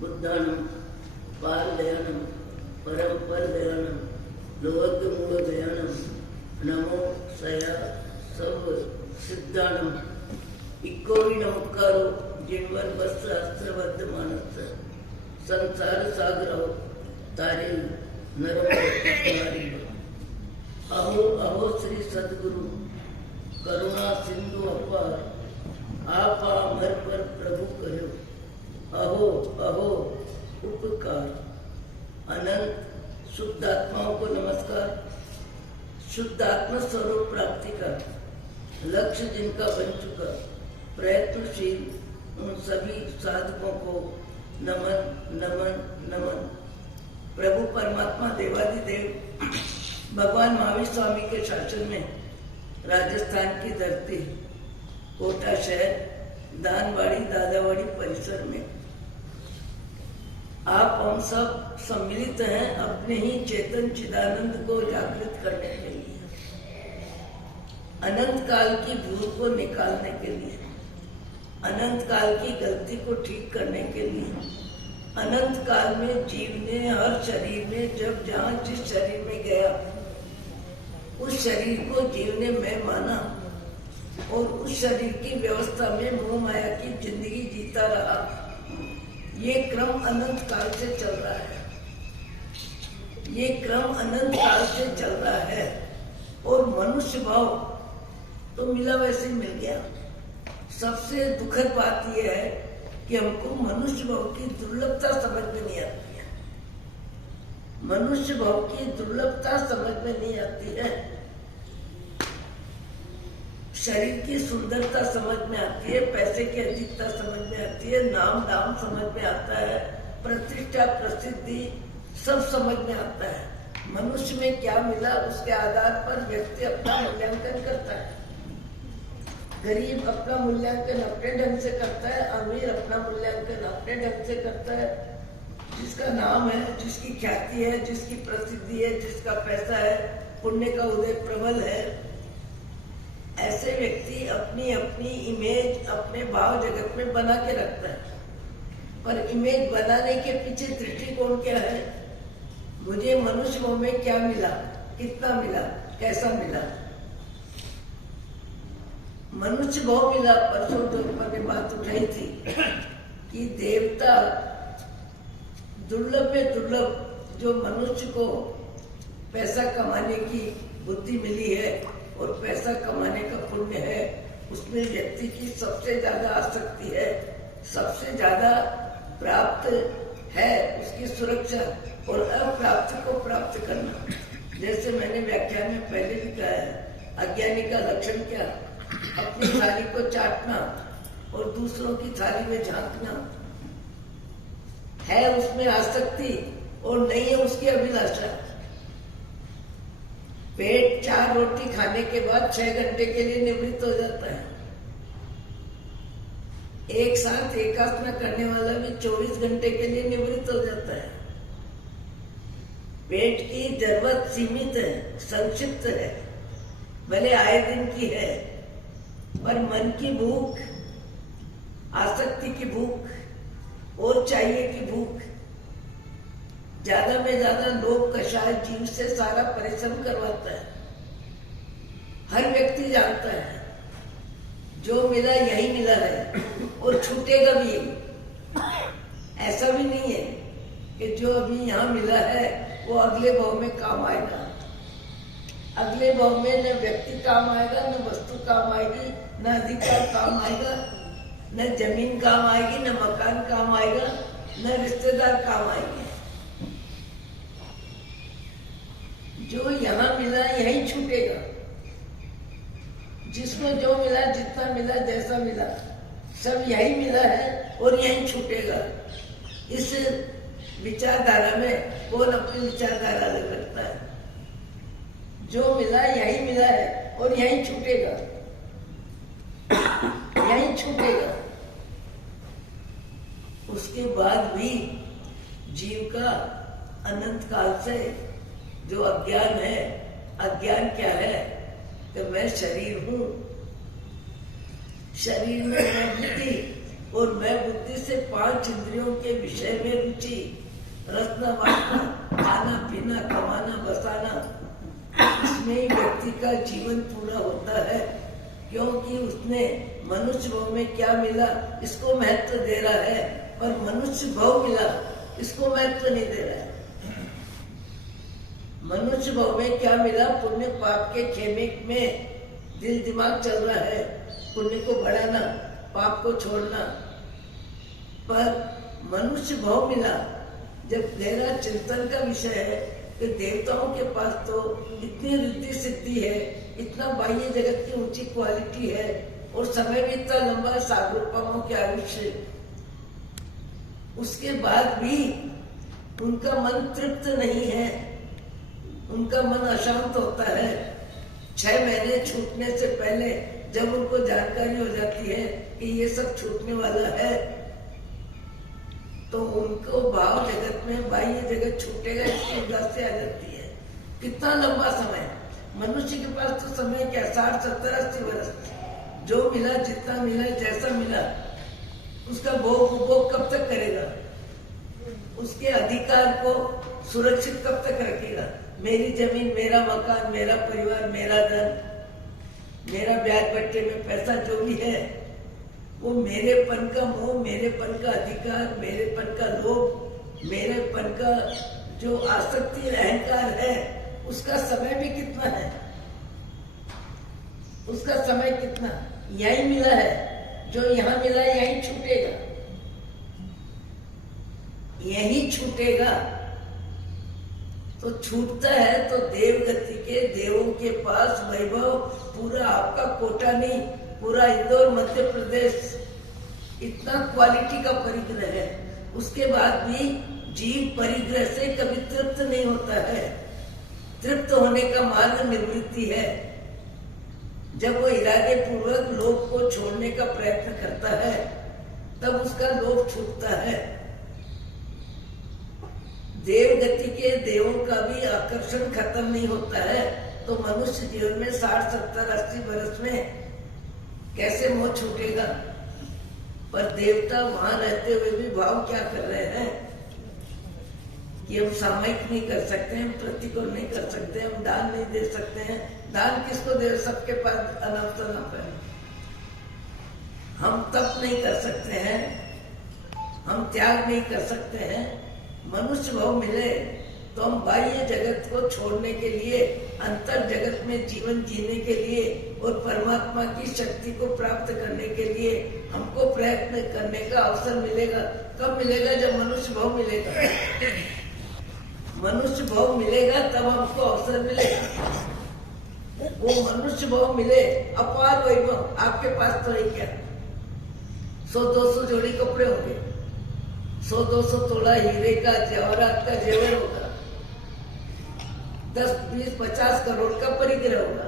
बुद्धानं पालयानं परम परदयानं लोकमूलदयानं नमो सया सर्व सिद्धानं इक्कोवी नमस्कारो जिनवर बस अस्त्रबद्ध मानस संसार सागर तारे नरम अहो अहो श्री सदगुरु करुणा सिंधु अपार आपा मर पर प्रभु करो अहो अहो उपकार। अनंत शुद्ध आत्माओं को नमस्कार। शुद्ध आत्मा स्वरूप प्राप्ति का लक्ष्य जिनका बन चुका प्रयत्नशील उन सभी साधकों को नमन नमन नमन। प्रभु परमात्मा देवादिदेव भगवान महावीर स्वामी के शासन में राजस्थान की धरती कोटा शहर दानवाड़ी दादावाड़ी परिसर में आप हम सब सम्मिलित हैं अपने ही चेतन चिदानंद को जागृत करने के लिए, अनंत काल की भूल को निकालने के लिए, अनंत काल की गलती को ठीक करने के लिए। अनंत काल में जीव ने हर शरीर में जब जहाँ जिस शरीर में गया उस शरीर को जीव ने मैं माना और उस शरीर की व्यवस्था में मोह माया की जिंदगी जीता रहा। ये क्रम अनंत काल से चल रहा है, ये क्रम अनंत काल से चल रहा है। और मनुष्य भाव तो मिला वैसे ही मिल गया। सबसे दुखद बात यह है कि हमको मनुष्य भाव की दुर्लभता समझ में नहीं आती है। मनुष्य भाव की दुर्लभता समझ में नहीं आती है। शरीर की सुंदरता समझ में आती है, पैसे की अधिकता समझ में आती है, नाम दाम समझ में आता है, प्रतिष्ठा प्रसिद्धि सब समझ में आता है। मनुष्य में क्या मिला उसके आधार पर व्यक्ति अपना मूल्यांकन करता है। गरीब अपना मूल्यांकन अपने ढंग से करता है, अमीर अपना मूल्यांकन अपने ढंग से करता है। जिसका नाम है, जिसकी ख्याति है, जिसकी प्रसिद्धि है, जिसका पैसा है, पुण्य का उदय प्रबल है, ऐसे व्यक्ति अपनी अपनी इमेज अपने भाव जगत में बना के रखता है। पर इमेज बनाने के पीछे दृष्टिकोण क्या है? मुझे मनुष्य में क्या मिला, कितना मिला, कैसा मिला। मनुष्य भाव मिला। परसों तो मैंने बात उठाई थी कि देवता दुर्लभ में दुर्लभ जो मनुष्य को पैसा कमाने की बुद्धि मिली है और पैसा कमाने का पुण्य है, उसमें व्यक्ति की सबसे ज्यादा आसक्ति है, सबसे ज्यादा प्राप्त है उसकी सुरक्षा और अप्राप्त को प्राप्त करना। जैसे मैंने व्याख्यान में पहले भी कहा है, अज्ञानी का लक्षण क्या? अपनी थाली को चाटना और दूसरों की थाली में झांकना। है उसमें आसक्ति और नहीं है उसकी अभिलाषा। पेट 4 रोटी खाने के बाद 6 घंटे के लिए निवृत्त हो जाता है। एक साथ एकात्म करने वाला भी 24 घंटे के लिए निवृत्त हो जाता है। पेट की जरूरत सीमित है, संक्षिप्त है, भले आए दिन की है, पर मन की भूख, आसक्ति की भूख और चाहिए की भूख, ज्यादा में ज्यादा लोभ कषाय जीव से सारा परिश्रम करवाता है। हर व्यक्ति जानता है जो मिला यही मिला है और छूटेगा भी यही। ऐसा भी नहीं है कि जो अभी यहाँ मिला है वो अगले भाव में काम आएगा। अगले भाव में न व्यक्ति काम आएगा, न वस्तु काम आएगी, न अधिकार काम आएगा, न जमीन काम आएगी, न मकान काम आएगा, न रिश्तेदार काम आएंगे। जो यहाँ मिला यही छूटेगा। जिसको जो मिला, जितना मिला, जैसा मिला, सब यही मिला है और यही छूटेगा। इस विचारधारा में कौन अपनी विचारधारा अलग रखता है? जो मिला यही मिला है और यही छूटेगा, यही छूटेगा। उसके बाद भी जीव का अनंत काल से जो अज्ञान है, अज्ञान क्या है कि मैं शरीर हूं, शरीर में मैं बुद्धि, और मैं बुद्धि से 5 इंद्रियों के विषय में रुचि, रचना वासना, खाना पीना, कमाना बसाना, इसमें ही व्यक्ति का जीवन पूरा होता है, क्योंकि उसने मनुष्य भाव में क्या मिला इसको महत्व दे रहा है, पर मनुष्य भाव मिला इसको महत्व नहीं दे रहा है। मनुष्य भाव में क्या मिला, पुण्य पाप के खेमे में दिल दिमाग चल रहा है, पुण्य को बढ़ाना, पाप को छोड़ना, पर मनुष्य भाव मिला जब गहरा चिंतन का विषय है कि देवताओं के पास तो इतनी रिद्धि सिद्धि है, इतना बाह्य जगत की ऊंची क्वालिटी है, और समय भी इतना लंबा है, सागरोपमों के आयुष्य, उसके बाद भी उनका मन तृप्त नहीं है, उनका मन अशांत होता है। 6 महीने छूटने से पहले जब उनको जानकारी हो जाती है कि ये सब छूटने वाला है, तो उनको भाव जगत में बाह्य जगत छूटेगा इसकी उदासी आ जाती है। कितना लंबा समय, मनुष्य के पास तो समय क्या, 60, 70, 80 वर्ष, जो मिला, जितना मिला, जैसा मिला, उसका भोग उपभोग कब तक करेगा, उसके अधिकार को सुरक्षित कब तक रखेगा। मेरी जमीन, मेरा मकान, मेरा परिवार, मेरा धन, मेरा ब्याज बट्टे में पैसा जो भी है, वो मेरेपन का मोह, मेरेपन का अधिकार, मेरेपन का लोभ, मेरेपन का जो आसक्ति अहंकार है, उसका समय भी कितना है, उसका समय कितना, यही मिला है, जो यहाँ मिला यही छूटेगा, यही छूटेगा। तो छूटता है तो देवगति के देवों के पास वैभव पूरा आपका कोटा नहीं, पूरा इंदौर मध्य प्रदेश, इतना क्वालिटी का परिग्रह है। उसके बाद भी जीव परिग्रह से कभी तृप्त नहीं होता है। तृप्त होने का मार्ग निवृत्ति है। जब वो इरादे पूर्वक लोभ को छोड़ने का प्रयत्न करता है, तब उसका लोभ छूटता है। देवगति के देवों का भी आकर्षण खत्म नहीं होता है, तो मनुष्य जीवन में 60, 70, 80 वर्ष में कैसे मोह छूटेगा। पर देवता वहां रहते हुए भी भाव क्या कर रहे हैं कि हम सामयिक नहीं कर सकते, हम प्रतिकूल नहीं कर सकते, हम दान नहीं दे सकते हैं। दान किसको दे, सबके पास अनंत है। हम तप नहीं कर सकते हैं, हम त्याग नहीं कर सकते हैं। मनुष्य भाव मिले तो हम बाह्य जगत को छोड़ने के लिए, अंतर जगत में जीवन जीने के लिए और परमात्मा की शक्ति को प्राप्त करने के लिए हमको प्रयत्न करने का अवसर मिलेगा। कब मिलेगा? जब मनुष्य भाव मिलेगा। मनुष्य भाव मिलेगा तब हमको अवसर मिलेगा। वो मनुष्य भाव मिले, अपार वैभव आपके पास तो है क्या? 100-200 जोड़ी कपड़े होंगे, 100-200 तोला हीरे का जवाहरात का जेवर होगा, 10-20-50 करोड़ का परिग्रह होगा।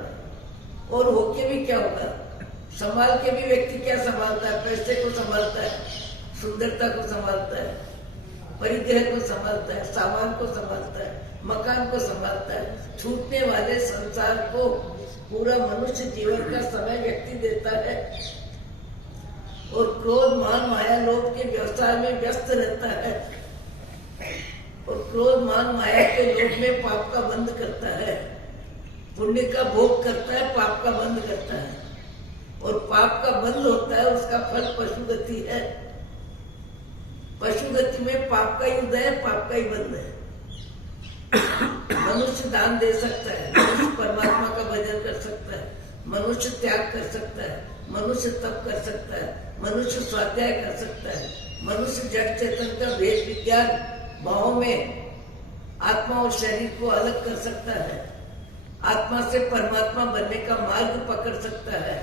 और होके भी क्या होगा? संभाल के भी व्यक्ति क्या संभालता है? पैसे को संभालता है, सुंदरता को संभालता है, परिग्रह को संभालता है, सामान को संभालता है, मकान को संभालता है। छूटने वाले संसार को पूरा मनुष्य जीवन का समय व्यक्ति देता है और क्रोध मान माया लोभ के व्यवसाय में व्यस्त रहता है और क्रोध मान माया के लोभ में पाप का बंध करता है, पुण्य का भोग करता है, पाप का बंध करता है। और पाप का बंध होता है, उसका फल पशुगति है। पशुगति में पाप का ही उदय है, पाप का ही बंध है। मनुष्य दान दे सकता है, मनुष्य परमात्मा का भजन कर सकता है, मनुष्य त्याग कर सकता है, मनुष्य तप कर सकता है, मनुष्य स्वाध्याय कर सकता है, मनुष्य जड़ चेतन का भेद विज्ञान भाव में आत्मा और शरीर को अलग कर सकता है, आत्मा से परमात्मा बनने का मार्ग पकड़ सकता है।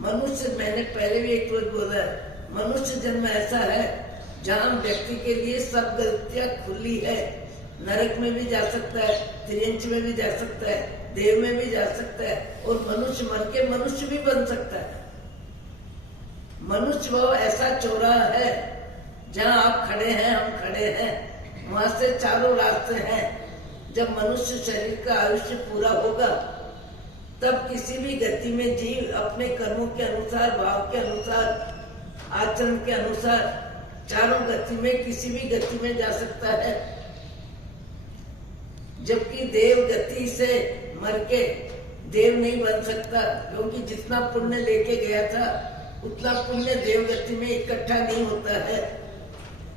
मनुष्य, मैंने पहले भी एक रोज बोला है, मनुष्य जन्म ऐसा है जहाँ व्यक्ति के लिए सब गलतियां खुली है। नरक में भी जा सकता है, त्रियंच में भी जा सकता है, देव में भी जा सकता है और मनुष्य मर के मनुष्य भी बन सकता है। मनुष्य भाव ऐसा चौराहा है जहाँ आप खड़े हैं, हम खड़े हैं, वहां से चारों रास्ते हैं। जब मनुष्य शरीर का आयुष्य पूरा होगा तब किसी भी गति में जीव अपने कर्मों के अनुसार, भाव के अनुसार आचरण के अनुसार चारों गति में किसी भी गति में जा सकता है, जबकि देव गति से मर के देव नहीं बन सकता, क्योंकि जितना पुण्य लेके गया था उतना पुण्य देव गति में इकट्ठा नहीं होता है।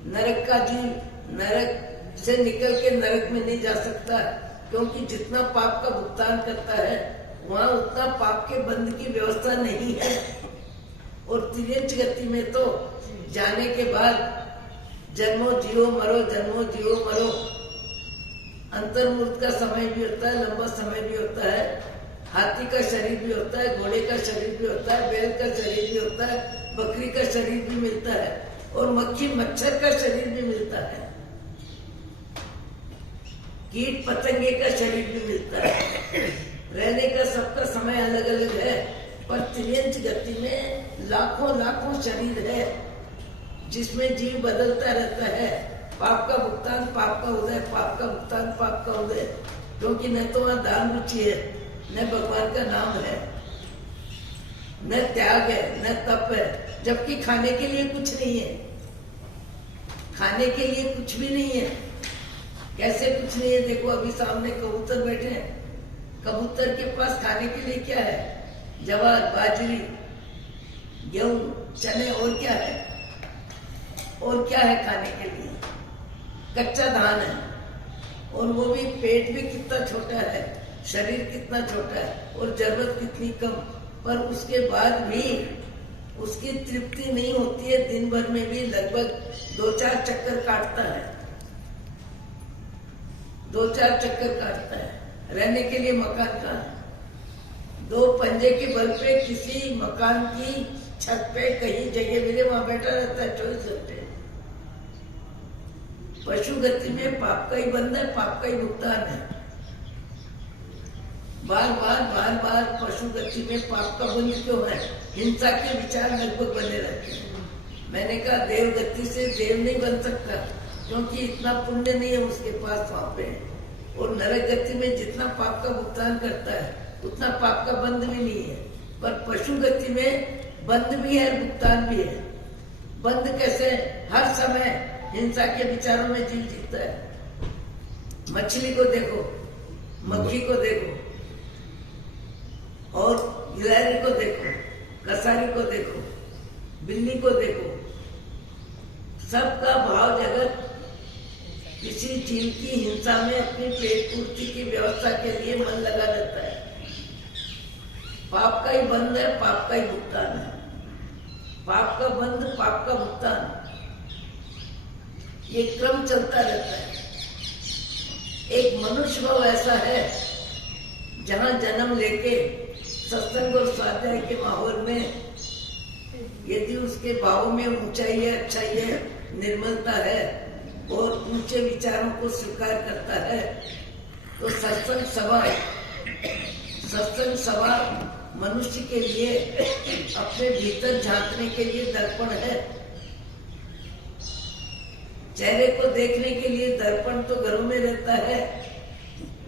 नरक का जीव नरक से निकल के नरक में नहीं जा सकता, क्योंकि जितना पाप का भुगतान करता है वहाँ उतना पाप के बंद की व्यवस्था नहीं है। और तिर्यंच गति में तो जाने के बाद जन्मों जियो मरो, जन्मों जियो मरो, अंतर्मुक्त का समय भी होता है, लंबा समय भी होता है, हाथी का शरीर भी होता है, घोड़े का शरीर भी होता है, बैल का शरीर भी होता है, बकरी का शरीर भी मिलता है, और मक्खी मच्छर का शरीर भी मिलता है, कीट पतंगे का शरीर भी मिलता है। रहने का सबका समय अलग अलग है, पर त्रियंच गति में लाखों लाखों शरीर है, जिसमें जीव बदलता रहता है। पाप का भुगतान पाप का उदय, पाप का भुगतान पाप का उदय, क्योंकि न तो वहाँ दान रुचि है, न भगवान का नाम है, न त्याग है, न तप है, जबकि खाने के लिए कुछ नहीं है, खाने के लिए कुछ भी नहीं है। कैसे कुछ नहीं है? देखो अभी सामने कबूतर बैठे हैं, कबूतर के पास खाने के लिए क्या है? जवार, बाजरी, गेहूं, चने, और क्या है? और क्या है खाने के लिए? कच्चा धान है, और वो भी पेट भी कितना छोटा है, शरीर कितना छोटा है, और जरूरत कितनी कम, पर उसके बाद भी उसकी तृप्ति नहीं होती है। दिन भर में भी लगभग 2-4 चक्कर काटता है, 2-4 चक्कर काटता है। रहने के लिए मकान कहाँ है? 2 पंजे के बल पे किसी मकान की छत पे कहीं जगह मिले वहां बैठा रहता है 24 घंटे। पशु गति में पाप का ही बंध है, पाप का ही भुगतान है। बार बार पशु गति में पाप का बंध क्यों है? हिंसा के विचार लगभग बने रहते हैं। मैंने कहा देव गति से देव नहीं बन सकता, क्योंकि इतना पुण्य नहीं है उसके पास वहां पे। और नरक गति में जितना पाप का भुगतान करता है उतना पाप का बंध भी नहीं है, पर पशु गति में बंध भी है, भुगतान भी है। बंध कैसे? हर समय हिंसा के विचारों में जीव जीता है। मछली को देखो, मक्खी को देखो, और गिलहरी को देखो, कसारी को देखो, बिल्ली को देखो, सबका भाव जगत किसी जीव की हिंसा में अपनी पेट पूर्ति की व्यवस्था के लिए मन लगा रहता है। पाप का ही बंध है, पाप का ही भुगतान है। पाप का बंध, पाप का भुगतान, ये क्रम चलता रहता है। एक मनुष्य भाव ऐसा है जहां जन्म लेके सत्संग और स्वाध्याय के माहौल में यदि उसके भाव में ऊंचाई है, अच्छाई है, निर्मलता है और ऊंचे विचारों को स्वीकार करता है, तो सत्संग सभा मनुष्य के लिए अपने भीतर झांकने के लिए दर्पण है। चेहरे को देखने के लिए दर्पण तो घरों में रहता है।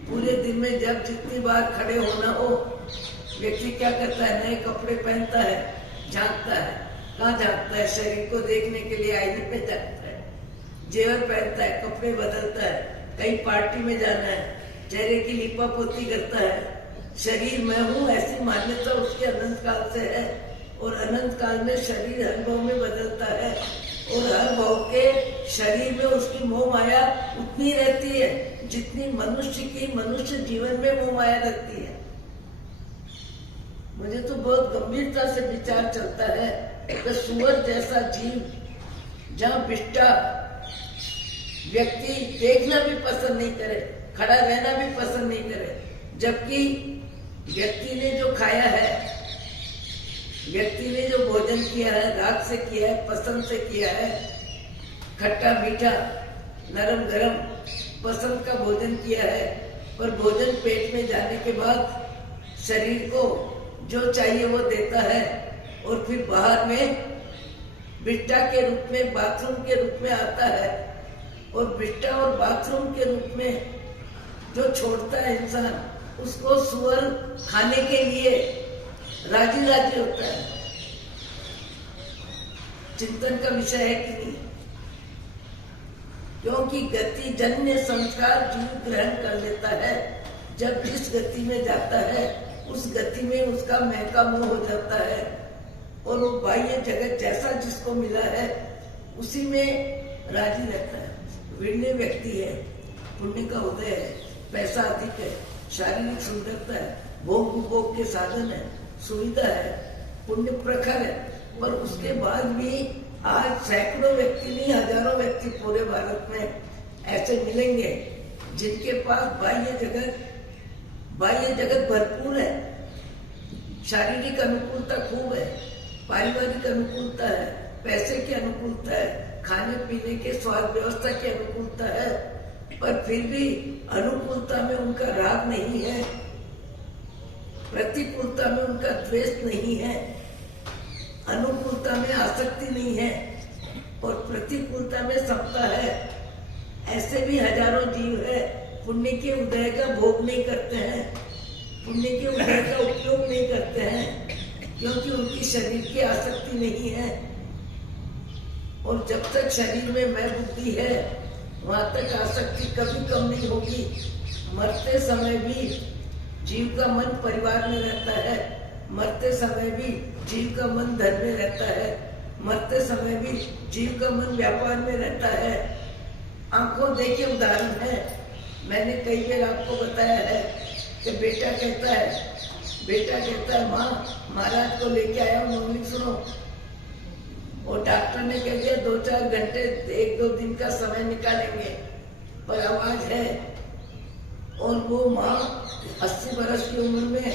पूरे दिन में जब जितनी बार खड़े होना हो, व्यक्ति क्या करता है? नए कपड़े पहनता है, झांकता है। कहाँ झांकता है? शरीर को देखने के लिए आईने पे झांकता है, जेवर पहनता है, कपड़े बदलता है, कहीं पार्टी में जाना है, चेहरे की लिपा पोती करता है। शरीर मैं हूँ ऐसी मान्यता उसके अनंत काल से है, और अनंत काल में शरीर हर भाव में बदलता है, और हर भाव के शरीर में उसकी मोह माया उतनी रहती है जितनी मनुष्य की मनुष्य जीवन में मोह माया रहती है। मुझे तो बहुत गंभीरता से विचार चलता है कि सुअर जैसा जीव जहाँ बिष्टा व्यक्ति देखना भी पसंद नहीं करे, खड़ा रहना भी पसंद नहीं करे, जबकि व्यक्ति ने जो खाया है, व्यक्ति ने जो भोजन किया है, राग से किया है, पसंद से किया है, खट्टा मीठा नरम गरम पसंद का भोजन किया है, पर भोजन पेट में जाने के बाद शरीर को जो चाहिए वो देता है, और फिर बाहर में बिट्टा के रूप में, बाथरूम के रूप में आता है, और बिट्टा और बाथरूम के रूप में जो छोड़ता है इंसान, उसको सुअर खाने के लिए राजी राजी होता है। चिंतन का विषय है कि नहीं? क्योंकि गति जन्य संस्कार जीव ग्रहण कर लेता है। जब जिस गति में जाता है उस गति में उसका मैं का मोह हो जाता है और वो बाह्य जगत जैसा जिसको मिला है उसी में राजी रहता है। वीर्य व्यक्ति है, पुण्य का उदय है, पैसा अधिक है, शारीरिक सुंदरता है, भोग उपभोग के साधन है, सुविधा है, पुण्य प्रखर है, पर उसके बाद भी आज सैकड़ों व्यक्ति नहीं हजारों व्यक्ति पूरे भारत में ऐसे मिलेंगे जिनके पास बाह्य जगत भरपूर है, शारीरिक अनुकूलता खूब है, पारिवारिक अनुकूलता है, पैसे की अनुकूलता है, खाने पीने के स्वाद व्यवस्था की अनुकूलता है, पर फिर भी अनुकूलता में उनका राग नहीं है, प्रतिकूलता में उनका द्वेष नहीं है, अनुकूलता में आसक्ति नहीं है और प्रतिकूलता में समता है। ऐसे भी हजारों जीव है, पुण्य के उदय का भोग नहीं करते हैं, पुण्य के उदय का उपयोग नहीं करते हैं, क्योंकि उनकी शरीर की आसक्ति नहीं है। और जब तक शरीर में मैं बुद्धि है वहां तक आसक्ति कभी कम नहीं होगी। मरते समय भी जीव का मन परिवार में रहता है, मरते समय भी जीव का मन धन में रहता है, मरते समय भी जीव का मन व्यापार में रहता है। आंखों देखे उदाहरण है, मैंने कई बार आपको बताया है कि बेटा कहता है माँ महाराज को लेके आया हूँ, मम्मी सुनो। और डॉक्टर ने कह दिया 2-4 घंटे 1-2 दिन का समय निकालेंगे, पर आवाज है। और वो माँ 80 बरस की उम्र में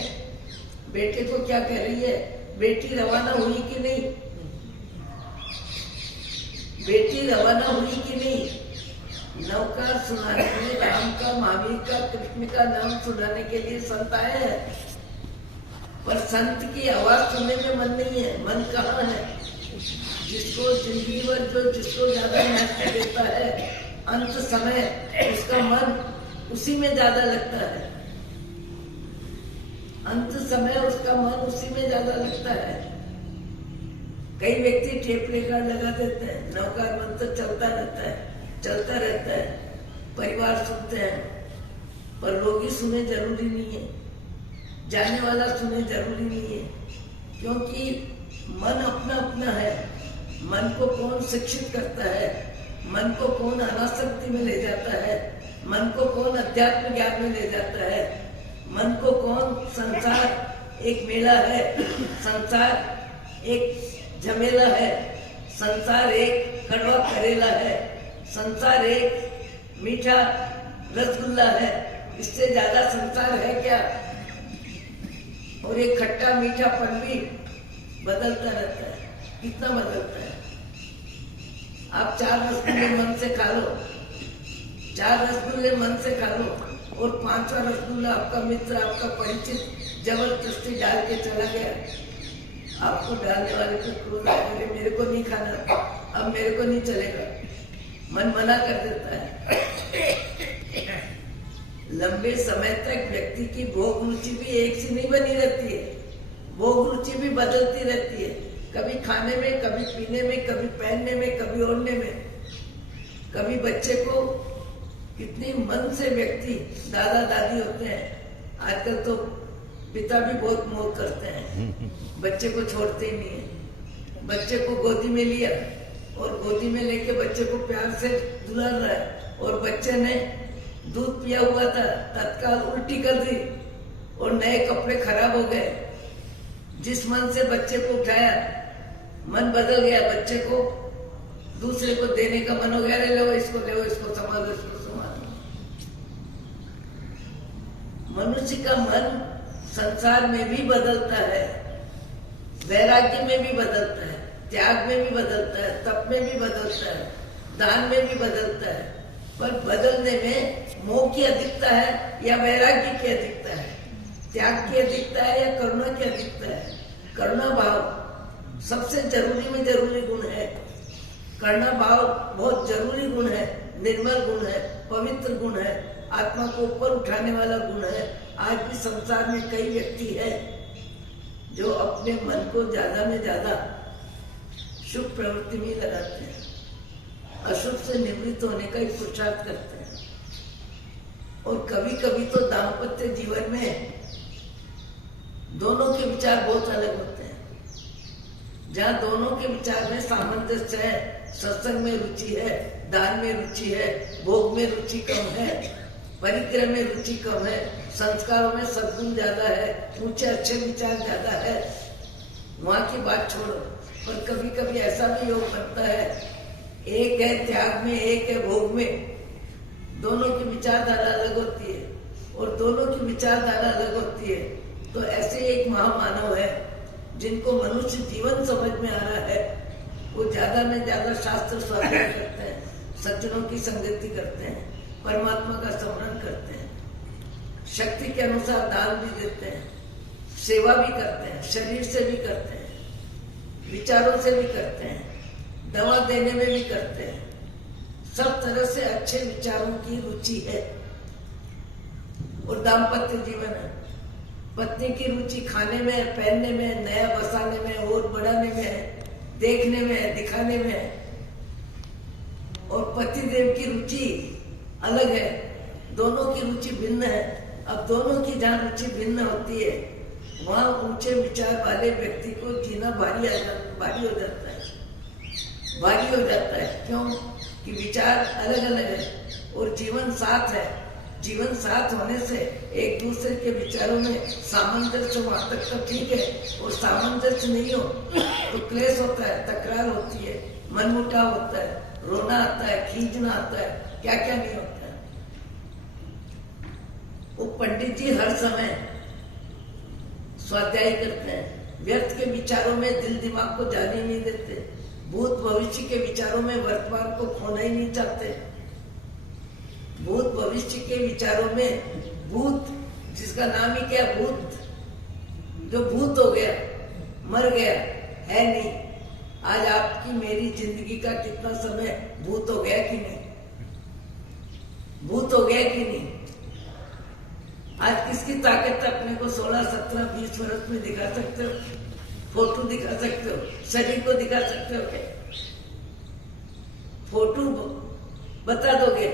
बेटे को क्या कह रही है, बेटी रवाना हुई कि नहीं, बेटी रवाना हुई कि नहीं। नवकार सुनाने में राम का, महावीर का, कृष्ण का नाम सुनाने के लिए संत आए हैं, पर संत की आवाज सुनने में मन नहीं है। मन कहाँ है? जिसको जिंदगी भर जिसको ज्यादा महत्व देता है, अंत समय उसका मन उसी में ज्यादा लगता है, अंत समय उसका मन उसी में ज्यादा लगता है। कई व्यक्ति टेप रिकॉर्ड लगा देते हैं, नवकार मंत्र चलता रहता है, परिवार सुनते हैं, पर रोगी सुने जरूरी नहीं है, जाने वाला सुने जरूरी नहीं है, क्योंकि मन अपना अपना है। मन को कौन शिक्षित करता है, मन को कौन अनासक्ति में ले जाता है, मन को कौन अध्यात्म ज्ञान में ले जाता है, मन को कौन, संसार एक मेला है, संसार एक झमेला है, संसार एक कड़वा करेला है, संसार एक मीठा रसगुल्ला है, इससे ज्यादा संसार है क्या? और एक खट्टा मीठा पन भी बदलता रहता है, कितना बदलता है। आप 4 रसगुल्ले मन से खा लो, 4 रसगुल्ले मन से खा लो, और 5वां रसगुल्ला आपका मित्र, आपका परिचित जबरदस्ती डाल के चला गया। आपको डालने वाले को क्रोध आया, मेरे को नहीं खाना, अब मेरे को नहीं चलेगा, मन मना कर देता है। लंबे समय तक व्यक्ति की भोग रुचि भी एक सी नहीं बनी रहती है, भोग रुचि भी बदलती रहती है, कभी खाने में, कभी पीने में, कभी पहनने में, कभी ओढ़ने में, कभी बच्चे को। कितनी मन से व्यक्ति दादा दादी होते हैं, आजकल तो पिता भी बहुत मोह करते हैं, बच्चे को छोड़ते ही नहीं है। बच्चे को गोदी में लिया और गोदी में लेके बच्चे को प्यार से दुलार रहा है, और बच्चे ने दूध पिया हुआ था, तत्काल उल्टी कर दी और नए कपड़े खराब हो गए। जिस मन से बच्चे को उठाया, मन बदल गया, बच्चे को दूसरे को देने का मन हो गया, लो इसको संभालो, इसको संभालो। मनुष्य का मन संसार में भी बदलता है, वैराग्य में भी बदलता है, त्याग में भी बदलता है, तप में भी बदलता है, दान में भी बदलता है, पर बदलने में मोह की अधिकता है या वैराग्य की अधिकता है, त्याग की अधिकता है या करुणा की अधिकता है। करुणा भाव सबसे जरूरी में जरूरी गुण है, करुणा भाव बहुत जरूरी गुण है, निर्मल गुण है, पवित्र गुण है, आत्मा को ऊपर उठाने वाला गुण है। आज भी संसार में कई व्यक्ति है जो अपने मन को ज्यादा में ज्यादा शुभ प्रवृत्ति में लगाते हैं, अशुभ से निवृत्त होने का ही पुरुषार्थ करते हैं। और कभी कभी तो दाम्पत्य जीवन में दोनों के विचार बहुत अलग होते हैं। जहाँ दोनों के विचार में सामंजस्य है, सत्संग में रुचि है, दान में रुचि है, भोग में रुचि कम है, परिक्रम में रुचि कम है, संस्कारों में सद्गुण ज्यादा है, ऊंचे अच्छे विचार ज्यादा है, वहां की बात छोड़ो। पर कभी कभी ऐसा भी योग बनता है, एक है त्याग में, एक है भोग में, दोनों की विचारधारा अलग होती है और दोनों की विचारधारा अलग होती है। तो ऐसे एक महामानव है जिनको मनुष्य जीवन समझ में आ रहा है, वो ज्यादा में ज्यादा शास्त्र स्वाध्याय करते हैं, सज्जनों की संगति करते हैं, परमात्मा का स्मरण करते हैं, शक्ति के अनुसार दान भी देते हैं, सेवा भी करते हैं, शरीर से भी करते हैं, विचारों से भी करते हैं, दवा देने में भी करते हैं। सब तरह से अच्छे विचारों की रुचि है। और दाम्पत्य जीवन है, पत्नी की रुचि खाने में, पहनने में, नया बसाने में और बढ़ाने में है, देखने में, दिखाने में है। और पतिदेव की रुचि अलग है, दोनों की रुचि भिन्न है। अब दोनों की जहाँ रुचि भिन्न होती है, वहाँ ऊंचे विचार वाले व्यक्ति को जीना भारी हो जाता है, भारी हो जाता है। क्यों कि विचार अलग अलग है और जीवन साथ है। जीवन साथ होने से एक दूसरे के विचारों में सामंजस्य वहां तक तो ठीक है, और सामंजस्य नहीं हो तो क्लेश होता है, तकरार होती है, मनमुटाव होता है, रोना आता है, खींचना आता है, क्या क्या नहीं होता है। वो पंडित जी हर समय स्वाध्याय करते हैं, व्यर्थ के विचारों में दिल दिमाग को जाने नहीं देते, भूत भविष्य के विचारों में वर्तमान को खोना ही नहीं चाहते। भूत भविष्य के विचारों में भूत, जिसका नाम ही क्या, भूत, जो भूत हो गया, मर गया, है नहीं। आज आपकी मेरी जिंदगी का कितना समय भूत हो गया कि नहीं, भूत हो गया कि नहीं। आज किसकी ताकत अपने को 16, 17, 20 वर्ष में दिखा सकते हो? फोटो दिखा सकते हो, शरीर को दिखा सकते हो क्या? फोटो बता दोगे,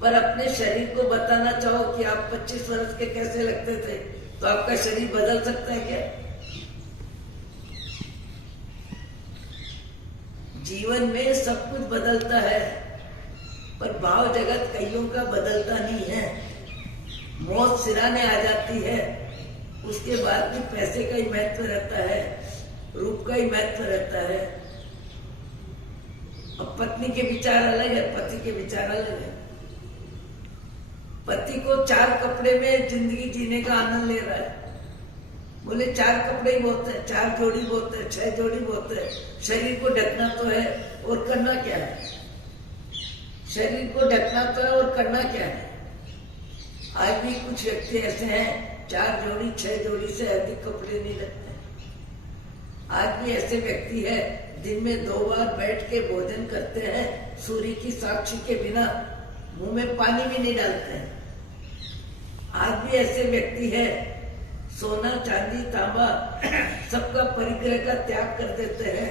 पर अपने शरीर को बताना चाहो कि आप 25 वर्ष के कैसे लगते थे, तो आपका शरीर बदल सकता है क्या? जीवन में सब कुछ बदलता है, पर भाव जगत कईयों का बदलता नहीं है। मौत सिराने आ जाती है, उसके बाद भी पैसे का ही महत्व रहता है, रूप का ही महत्व रहता है। अब पत्नी के विचार अलग है, पति के विचार अलग है। पति को 4 कपड़े में जिंदगी जीने का आनंद ले रहा है। बोले 4 कपड़े ही बहुत है, 4 जोड़ी बहुत है, 6 जोड़ी बहुत है। शरीर को ढकना तो है, और करना क्या है? शरीर को ढकना तो है, और करना क्या है? आज भी कुछ व्यक्ति ऐसे हैं, 4 जोड़ी 6 जोड़ी से अधिक कपड़े नहीं रखते। आज भी ऐसे व्यक्ति है, दिन में 2 बार बैठ के भोजन करते हैं, सूर्य की साक्षी के बिना, मुंह में पानी भी नहीं डालते हैं। आज भी ऐसे व्यक्ति है, सोना चांदी तांबा सबका परिग्रह का त्याग कर देते हैं।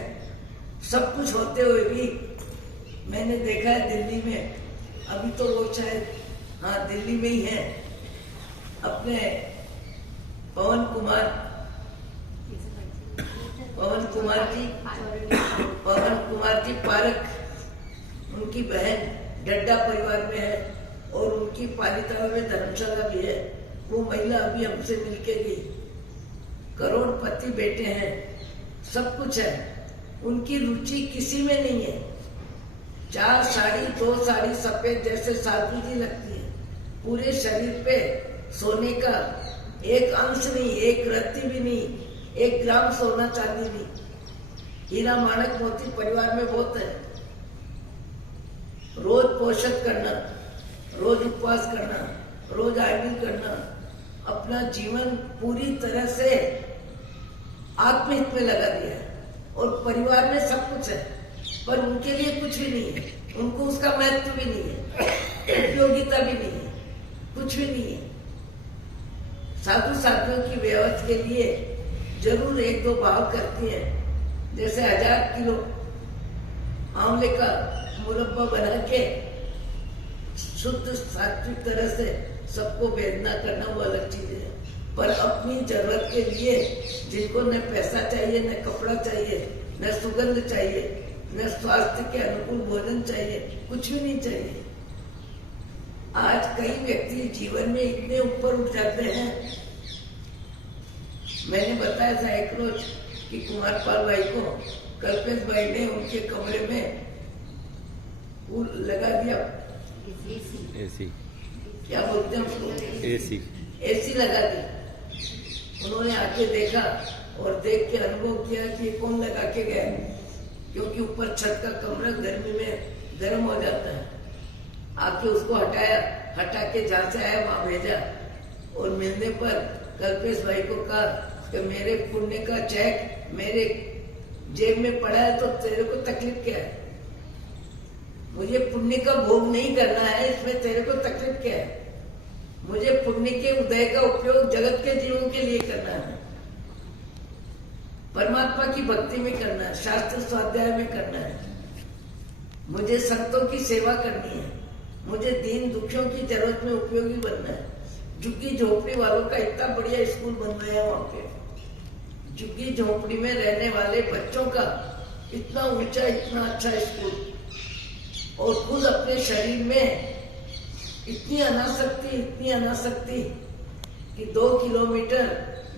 सब कुछ होते हुए भी मैंने देखा है दिल्ली में, अभी तो वो शायद दिल्ली में ही है, अपने पवन कुमार जी पारक, उनकी बहन डड्डा परिवार में है, और उनकी पालिका में धर्मशाला भी है। वो महिला अभी हमसे मिलके गई, करोड़पति बेटे हैं, सब कुछ है, उनकी रुचि किसी में नहीं है। 4 साड़ी 2 साड़ी सफेद जैसे साधु जी लगती है, पूरे शरीर पे सोने का एक अंश नहीं, एक रत्ती भी नहीं, 1 ग्राम सोना चांदी नहीं। हीरा माणक मोती परिवार में बहुत है। रोज पोषण करना, रोज उपवास करना, रोज आरती करना, अपना जीवन पूरी तरह से आत्महित में लगा दिया है। और परिवार में सब कुछ है, पर उनके लिए कुछ भी नहीं है, उनको उसका महत्व भी नहीं है, उपयोगिता भी नहीं है, कुछ भी नहीं है। साधु साधियों की व्यवस्था के लिए जरूर 1-2 भाव करती है, जैसे 1000 किलो आंवले का मुरब्बा बना के शुद्ध सात्विक तरह से सबको भेजना करना वो अलग चीज है। पर अपनी जरूरत के लिए जिनको न पैसा चाहिए, न कपड़ा चाहिए, न सुगंध चाहिए, न स्वास्थ्य के अनुकूल भोजन चाहिए, कुछ भी नहीं चाहिए। आज कई व्यक्ति जीवन में इतने ऊपर उठ जाते हैं। मैंने बताया था एक रोज कि कुमारपाल भाई को कल्पेश भाई ने उनके कमरे में वो लगा दिया एसी, क्या बोलते हैं उसको, एसी लगा दी। उन्होंने आके देखा और देख के अनुभव किया कि ये कौन लगा के गया, क्योंकि ऊपर छत का कमरा गर्मी में गर्म हो जाता है। आके उसको हटाया, हटा के जहाँ से आया वहां भेजा और मिलने पर कल्पेश भाई को कहा कि मेरे पुण्य का चेक मेरे जेब में पड़ा है तो तेरे को तकलीफ क्या है? मुझे पुण्य का भोग नहीं करना है, इसमें तेरे को तकलीफ क्या है? मुझे पुण्य के उदय का उपयोग जगत के जीवों के लिए करना है, परमात्मा की भक्ति में करना है, शास्त्र स्वाध्याय में करना है, मुझे संतों की सेवा करनी है, मुझे दीन दुखियों की जरूरत में उपयोगी बनना है। झुग्गी झोपड़ी वालों का इतना बढ़िया स्कूल बनवाया वहां पे, झुग्गी झोपड़ी में रहने वाले बच्चों का इतना ऊंचा, इतना अच्छा स्कूल, और खुद अपने शरीर में इतनी अनासक्ति कि 2 किलोमीटर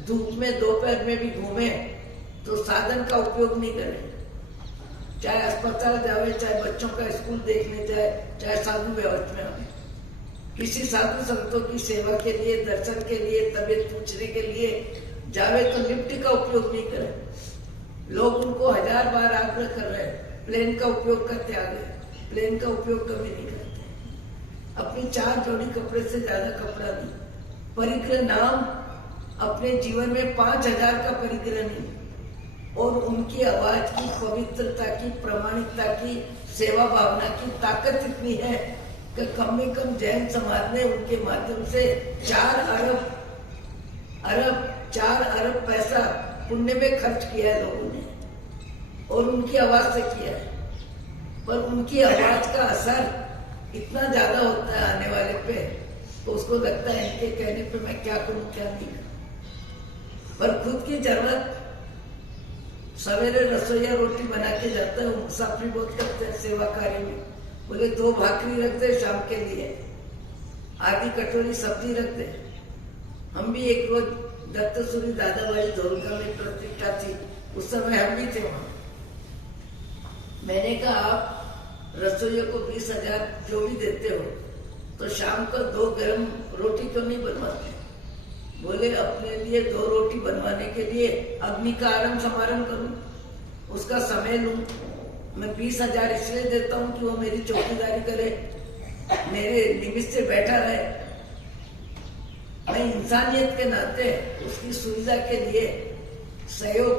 धूप में दोपहर में भी घूमे तो साधन का उपयोग नहीं करें, चाहे अस्पताल जावे, चाहे बच्चों का स्कूल देखने जाए, चाहे साधु व्यवस्था में आवे, किसी साधु संतों की सेवा के लिए, दर्शन के लिए, तबीयत पूछने के लिए जावे तो लिफ्ट का उपयोग नहीं करें। लोग उनको 1000 बार आग्रह कर रहे हैं, प्लेन का उपयोग का त्याग है, प्लेन का उपयोग कभी नहीं करते। अपनी 4 जोड़ी कपड़े से ज्यादा कपड़ा नहीं, परिग्रह नाम अपने जीवन में 5000 का परिग्रह नहीं, और उनकी आवाज की पवित्रता की, प्रामाणिकता की, सेवा भावना की ताकत इतनी है कि कम में कम जैन समाज ने उनके माध्यम से 4 अरब पैसा पुण्य में खर्च किया है लोगों ने, और उनकी आवाज से किया है। पर उनकी आवाज का असर इतना ज्यादा होता है आने वाले पे, तो उसको लगता है इनके कहने पे मैं क्या करूं क्या नहीं करूं। पर खुद की जरूरत, सवेरे रसोईया रोटी बना के जाता है, मुसाफरी बहुत करते हैं सेवा कार्य में, बोले 2 भाकरी रखते शाम के लिए, आधी कटोरी सब्जी रखते। हम भी एक रोज दत्त सूरी दादाबाई धोलका में प्रतिष्ठा थी, उस समय हम भी थे वहां। मैंने कहा आप रसोइया को 20,000 जो भी देते हो तो शाम को 2 गरम रोटी तो नहीं बनवाते? बोले अपने लिए 2 रोटी बनवाने के लिए अग्नि का आरंभ समारंभ करूं, उसका समय लूं। मैं 20,000 इसलिए देता हूं कि वो मेरी चौकीदारी करे, मेरे निमित्त से बैठा रहे। मैं इंसानियत के नाते उसकी सुविधा के लिए सहयोग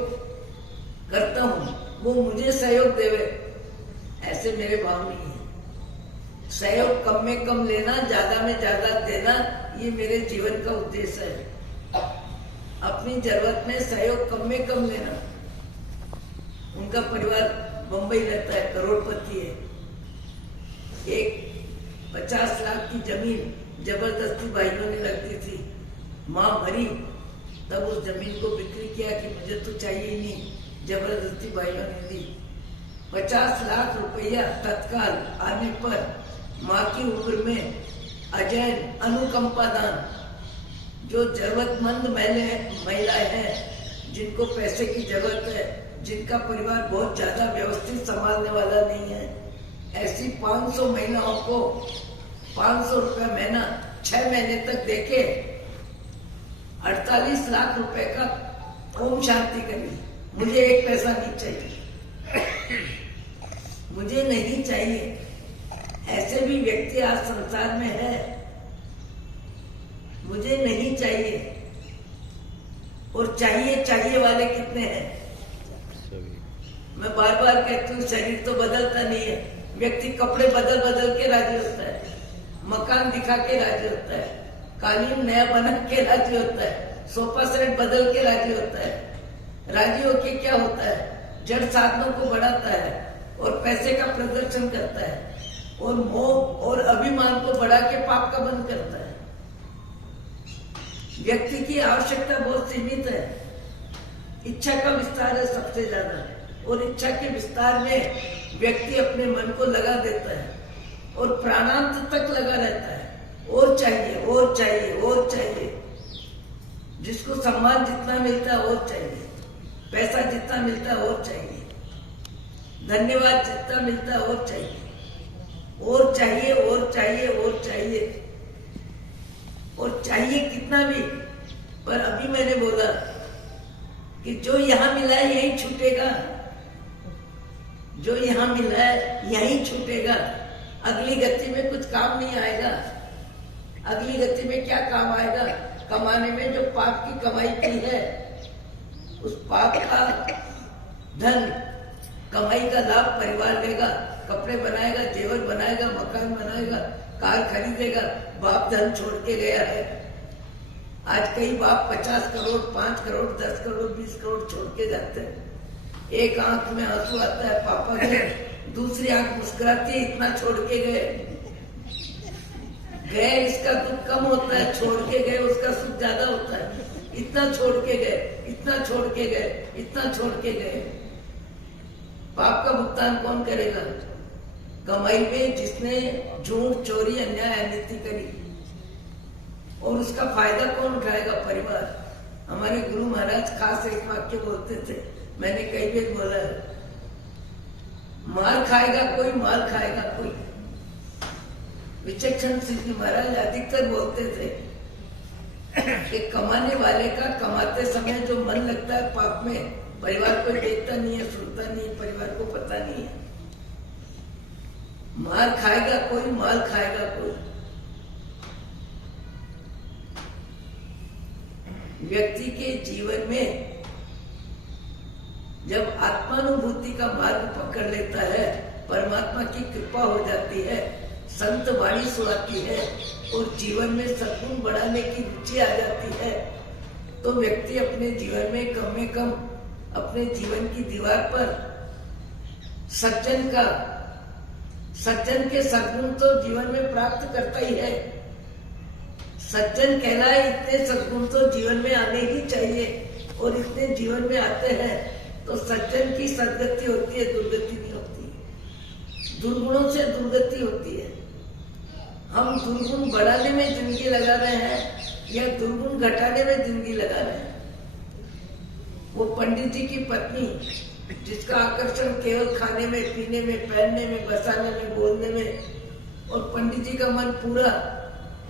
करता हूं, वो मुझे सहयोग देवे, ऐसे मेरे भाव नहीं है। सहयोग कम में कम लेना, ज्यादा में ज्यादा देना, ये मेरे जीवन का उद्देश्य है। अपनी जरूरत में सहयोग कम में कम लेना। उनका परिवार बंबई रहता है, करोड़पति है। एक 50 लाख की जमीन जबरदस्ती भाइयों ने रख दी थी, मां मरी तब उस जमीन को बिक्री किया कि मुझे तो चाहिए ही नहीं, जबरदस्ती भाइयों ने दी। 50 लाख रुपया तत्काल आने पर माँ की उम्र में अजैन अनुकंपा दान, जो जरूरतमंद महिलाएं हैं, जिनको पैसे की जरूरत है, जिनका परिवार बहुत ज्यादा व्यवस्थित संभालने वाला नहीं है, ऐसी 500 महिलाओं को 500 रुपया महीना 6 महीने तक देके 48 लाख रुपए का ओम शांति करी। मुझे 1 पैसा नहीं चाहिए, मुझे नहीं चाहिए। ऐसे भी व्यक्ति आज संसार में है, मुझे नहीं चाहिए। और चाहिए वाले कितने हैं? मैं बार बार कहती हूँ, शरीर तो बदलता नहीं है, व्यक्ति कपड़े बदल के राजी होता है, मकान दिखा के राजी होता है, कालीन नया बना के राजी होता है, सोफा सेट बदल के राजी होता है। राजी होके क्या होता है? जड़ साधनों को बढ़ाता है और पैसे का प्रदर्शन करता है और मोह और अभिमान को बढ़ा के पाप का बंद करता है। व्यक्ति की आवश्यकता बहुत सीमित है, इच्छा का विस्तार है सबसे ज्यादा, और इच्छा के विस्तार में व्यक्ति अपने मन को लगा देता है और प्राणांत तक लगा रहता है। और चाहिए और चाहिए और चाहिए, जिसको सम्मान जितना मिलता है और चाहिए, पैसा जितना मिलता है और चाहिए, धन्यवाद जितना मिलता है और चाहिए और चाहिए और चाहिए और चाहिए और चाहिए कितना भी। पर अभी मैंने बोला कि जो यहाँ मिला है यही छूटेगा, जो यहाँ मिला है यही छूटेगा। अगली गति में कुछ काम नहीं आएगा। अगली गति में क्या काम आएगा? कमाने में जो पाप की कमाई की है, उस पाप का धन, कमाई का लाभ परिवार लेगा, कपड़े बनाएगा, जेवर बनाएगा, मकान बनाएगा, कार खरीदेगा। बाप धन छोड़ के गया है। आज कई बाप 50 करोड़, 5 करोड़, 10 करोड़, 20 करोड़ छोड़ के जाते हैं। एक आंख में आंसू आता है पापा के, दूसरी आंख मुस्कुराती है, इतना छोड़ के गए। इसका दुख कम होता है, छोड़ के गए उसका सुख ज्यादा होता है। इतना छोड़ के गए, इतना छोड़ के गए, इतना छोड़ के गए। पाप का भुगतान कौन करेगा? कमाई में जिसने झूठ, चोरी, अन्याय, अनीति करी, और उसका फायदा कौन उठाएगा? परिवार। हमारे गुरु महाराज खास एक वाक्य बोलते थे, मैंने कई बार बोला, मार खाएगा कोई, माल खाएगा कोई। विचक्षण सिंह महाराज अधिकतर बोलते थे कि कमाने वाले का कमाते समय जो मन लगता है पाप में, परिवार को देखता नहीं है, सुनता नहीं है, परिवार को पता नहीं है। मार खाएगा कोई, माल खाएगा कोई। व्यक्ति के जीवन में जब आत्मानुभूति का मार्ग पकड़ लेता है, परमात्मा की कृपा हो जाती है, संत वाणी सुनाती है और जीवन में सद्गुण बढ़ाने की रुचि आ जाती है, तो व्यक्ति अपने जीवन में कम अपने जीवन की दीवार पर सज्जन के सद्गुण तो जीवन में प्राप्त करता ही है। सज्जन कहलाए, इतने सद्गुण तो जीवन में आने ही चाहिए, और इतने जीवन में आते हैं तो सज्जन की सदगति होती है, दुर्गति नहीं होती। दुर्गुणों से दुर्गति होती है। हम दुर्गुण बढ़ाने में जिंदगी लगा रहे हैं या दुर्गुण घटाने में जिंदगी लगा रहे हैं। वो पंडित जी की पत्नी, जिसका आकर्षण केवल खाने में, पीने में, पहनने में, बसाने में, बोलने में, और पंडित जी का मन पूरा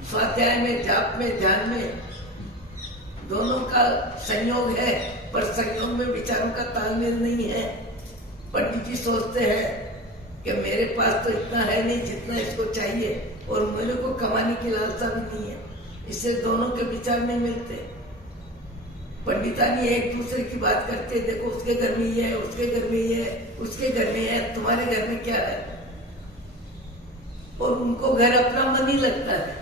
स्वाध्याय में, जाप में, ध्यान में, दोनों का संयोग है, पर संयोग में विचारों का तालमेल नहीं है। पंडित जी सोचते हैं कि मेरे पास तो इतना है नहीं जितना इसको चाहिए, और मेरे को कमाने की लालसा भी नहीं है, इससे दोनों के विचार नहीं मिलते। पंडितानी एक दूसरे की बात करते, देखो उसके घर में ये है, उसके घर में ये है, उसके घर में है, तुम्हारे घर में क्या है? और उनको घर अपना मन ही लगता है,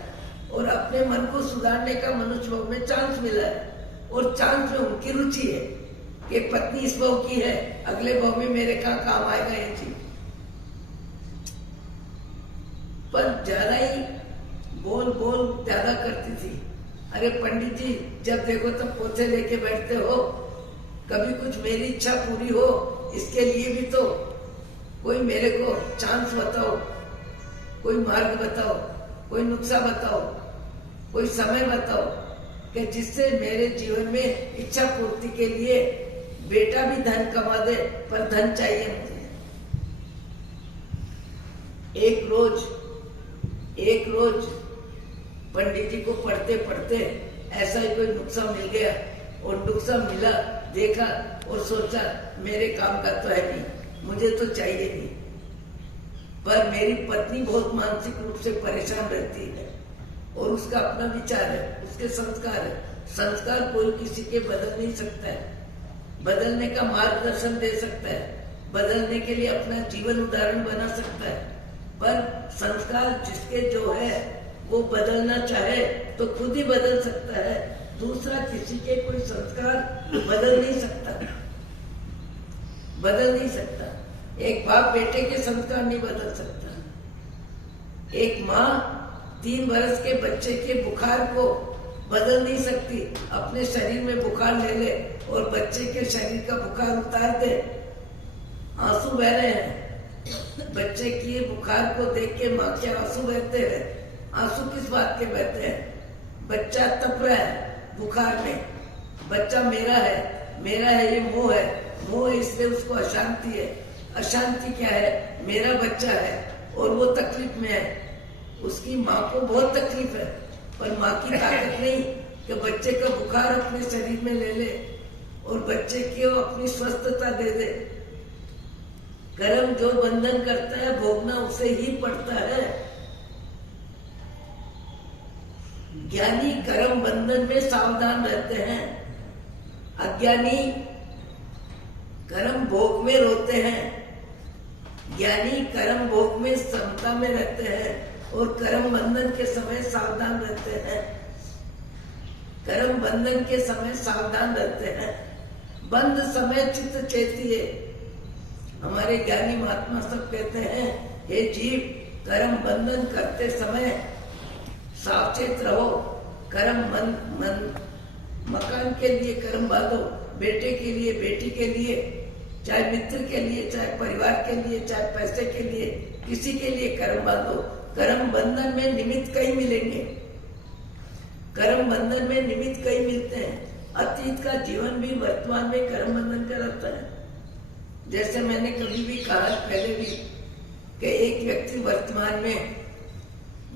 और अपने मन को सुधारने का मनुष्य भाव में चांस मिला है, और चांस में उनकी रुचि है कि पत्नी इस भाव की है, अगले भाव में मेरे कहाँ काम आएगा ये चीज। पर ज्यादा ही बोल ज्यादा करती थी। अरे पंडित जी, जब देखो तब पोछे लेके बैठते हो, कभी कुछ मेरी इच्छा पूरी हो, इसके लिए भी तो कोई मेरे को चांस बताओ, कोई मार्ग बताओ, कोई नुस्खा बताओ, कोई समय बताओ कि जिससे मेरे जीवन में इच्छा पूर्ति के लिए बेटा भी धन कमा दे, पर धन चाहिए मुझे। एक रोज पंडित जी को पढ़ते पढ़ते ऐसा ही कोई नुस्खा मिल गया, और नुस्खा मिला, देखा और सोचा मेरे काम का तो है नहीं, मुझे तो चाहिए नहीं। पर मेरी पत्नी बहुत मानसिक रूप से परेशान रहती है, और उसका अपना विचार है, उसके संस्कार है। संस्कार कोई किसी के बदल नहीं सकता है, बदलने का मार्गदर्शन दे सकता है, बदलने के लिए अपना जीवन उदाहरण बना सकता है, पर संस्कार जिसके जो है वो बदलना चाहे तो खुद ही बदल सकता है, दूसरा किसी के कोई संस्कार बदल नहीं सकता। बदल नहीं सकता। एक बाप बेटे के संस्कार नहीं बदल सकता। एक माँ 3 वर्ष के बच्चे के बुखार को बदल नहीं सकती। अपने शरीर में बुखार ले ले और बच्चे के शरीर का बुखार उतार दे। आंसू बह रहे हैं, बच्चे की बुखार को देख के माँ के आंसू बहते हैं। आंसू किस बात के बहते हैं? बच्चा तप रहा है बुखार में। बच्चा मेरा है, ये मोह है। मोह इसलिए उसको अशांति है। अशांति क्या है? मेरा बच्चा है और वो तकलीफ में है। उसकी माँ को बहुत तकलीफ है, पर माँ की ताकत नहीं कि बच्चे का बुखार अपने शरीर में ले ले और बच्चे को अपनी स्वस्थता दे दे। कर्म जो बंधन करता है भोगना उसे ही पड़ता है। ज्ञानी कर्म बंधन में सावधान रहते हैं, अज्ञानी कर्म भोग में रोते हैं। ज्ञानी कर्म भोग में समता में रहते हैं और कर्म बंधन के समय सावधान रहते हैं। कर्म बंधन के समय सावधान रहते हैं। बंद समय चित्त चेतिए। हमारे ज्ञानी महात्मा सब कहते हैं, हे जीव, कर्म बंधन करते समय सावचेत रहो। कर्म मकान के लिए कर्म बांधो, बेटे के लिए, बेटी के लिए, चाहे मित्र के लिए, चाहे परिवार के लिए, चाहे पैसे के लिए, किसी के लिए कर्म बांधो। कर्म बंधन में निमित्त कई मिलेंगे। कर्म बंधन में निमित्त कई मिलते हैं। अतीत का जीवन भी वर्तमान में कर्म बंधन का रहता है। जैसे मैंने कभी भी कहा पहले भी कि एक व्यक्ति वर्तमान में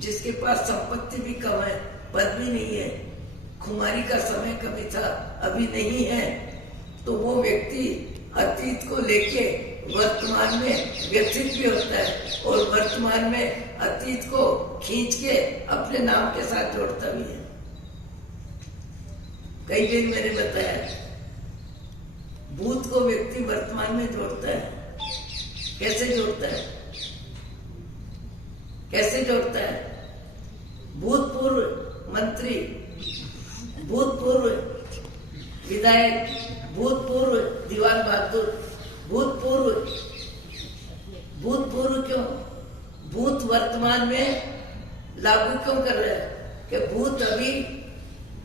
जिसके पास संपत्ति भी कम है, पद भी नहीं है, खुमारी का समय कभी था, अभी नहीं है, तो वो व्यक्ति अतीत को लेके वर्तमान में व्यथित भी होता है और वर्तमान में अतीत को खींच के अपने नाम के साथ जोड़ता भी है। कई दिन मैंने बताया, भूत को व्यक्ति वर्तमान में जोड़ता है। कैसे जोड़ता है? कैसे जोड़ता है? भूतपूर्व मंत्री, भूतपूर्व विधायक, भूतपूर्व दीवान बहादुर, भूतपूर्व क्यों? भूत वर्तमान में लागू क्यों कर रहे हैं कि भूत अभी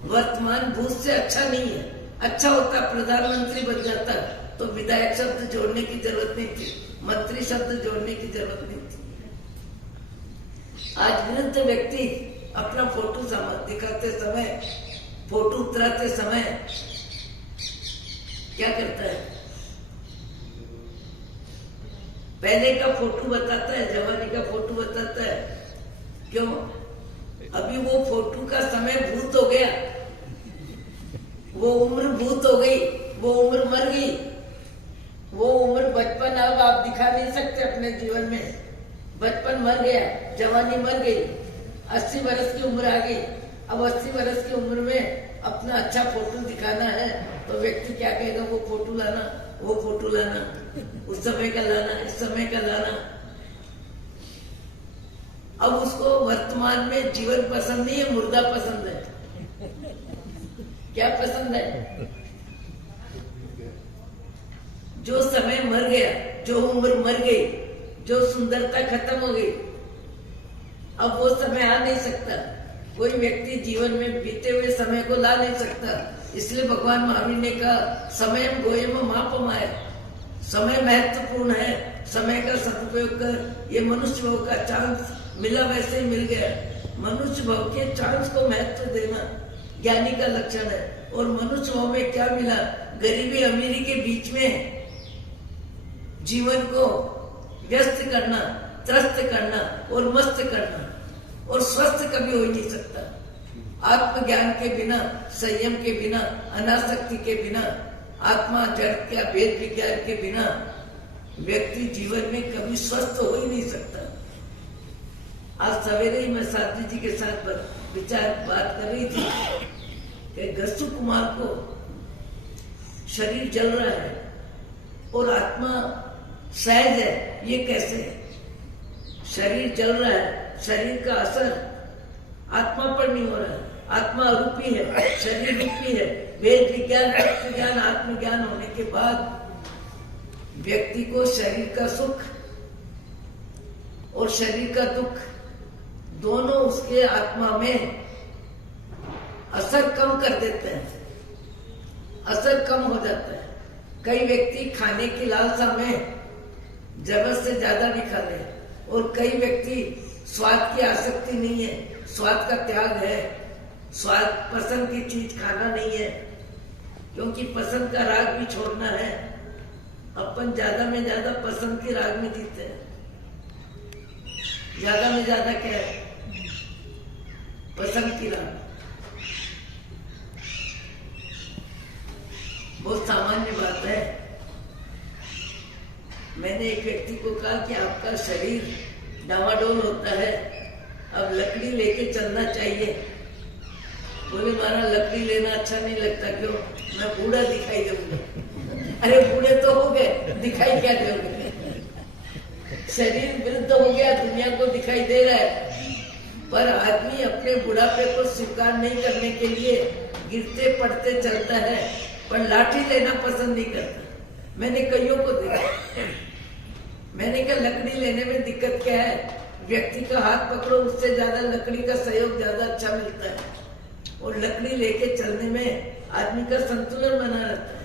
वर्तमान भूत से अच्छा नहीं है। अच्छा होता प्रधानमंत्री बन जाता तो विधायक शब्द जोड़ने की जरूरत नहीं थी, मंत्री शब्द जोड़ने की जरूरत नहीं थी। आज वृद्ध व्यक्ति अपना फोटो दिखाते समय, फोटो उतराते समय क्या करता है? पहले का फोटो बताता है, जवानी का फोटो बताता है। क्यों? अभी वो फोटो का समय भूत हो गया, वो उम्र भूत हो गई, वो उम्र मर गई। वो उम्र बचपन अब आप दिखा नहीं सकते अपने जीवन में। बचपन मर गया, जवानी मर गई, 80 वर्ष की उम्र आ गई। अब 80 वर्ष की उम्र में अपना अच्छा फोटो दिखाना है तो व्यक्ति क्या कहेगा? वो फोटो लाना, वो फोटो लाना, उस समय का लाना, इस समय का लाना। अब उसको वर्तमान में जीवन पसंद नहीं है, मुर्दा पसंद है। क्या पसंद है? जो समय मर गया, जो उम्र मर गई, जो सुंदरता खत्म हो गई, अब वो समय आ नहीं सकता। कोई व्यक्ति जीवन में बीते हुए समय को ला नहीं सकता। इसलिए भगवान महावीर ने कहा, समय गोयम मापमाय। समय महत्वपूर्ण है, समय का सदुपयोग कर। ये मनुष्य भाव का चांस मिला वैसे ही मिल गया। मनुष्य भाव के चांस को महत्व देना ज्ञानी का लक्षण है। और मनुष्य भाव में क्या मिला? गरीबी अमीरी के बीच में जीवन को व्यस्त करना, त्रस्त करना और मस्त करना, और स्वस्थ कभी हो ही नहीं सकता। आत्मज्ञान के बिना, संयम के बिना, अनासक्ति के बिना, आत्मा जड़ का भेद विज्ञान के बिना व्यक्ति जीवन में कभी स्वस्थ हो ही नहीं सकता। आज सवेरे ही मैं साथी जी के साथ बात कर रही थी कि गस्सु कुमार को शरीर जल रहा है और आत्मा सहज है। ये कैसे? शरीर जल रहा है, शरीर का असर आत्मा पर नहीं हो रहा है। आत्मा रूपी है, शरीर रूपी है। वेद विज्ञान, तत्व ज्ञान, आत्मज्ञान होने के बाद व्यक्ति को शरीर का सुख और शरीर का दुख दोनों उसके आत्मा में असर कम कर देते हैं, असर कम हो जाता है। कई व्यक्ति खाने की लालसा में जरूरत से ज्यादा भी खा ले, और कई व्यक्ति स्वाद की आसक्ति नहीं है, स्वाद का त्याग है, स्वाद पसंद की चीज खाना नहीं है, क्योंकि पसंद का राग भी छोड़ना है। अपन ज्यादा में ज्यादा पसंद के राग में जीते हैं। ज्यादा में ज्यादा क्या है? पसंद की राग। बहुत सामान्य बात है। मैंने एक व्यक्ति को कहा कि आपका शरीर डामाडोल होता है, अब लकड़ी लेके चलना चाहिए। बोले महाराज लकड़ी लेना अच्छा नहीं लगता, क्यों? मैं बूढ़ा दिखाई दूंगा। अरे बूढ़े तो हो गए, दिखाई क्या दोगे? शरीर वृद्ध हो गया, दुनिया को दिखाई दे रहा है, पर आदमी अपने बुढ़ापे को स्वीकार नहीं करने के लिए गिरते पड़ते चलता है, पर लाठी लेना पसंद नहीं करता। मैंने कईयों को देखा। मैंने कहा लकड़ी लेने में दिक्कत क्या है? व्यक्ति का हाथ पकड़ो, उससे ज्यादा लकड़ी का सहयोग ज्यादा अच्छा मिलता है, और लकड़ी लेके चलने में आदमी का संतुलन बना रहता है।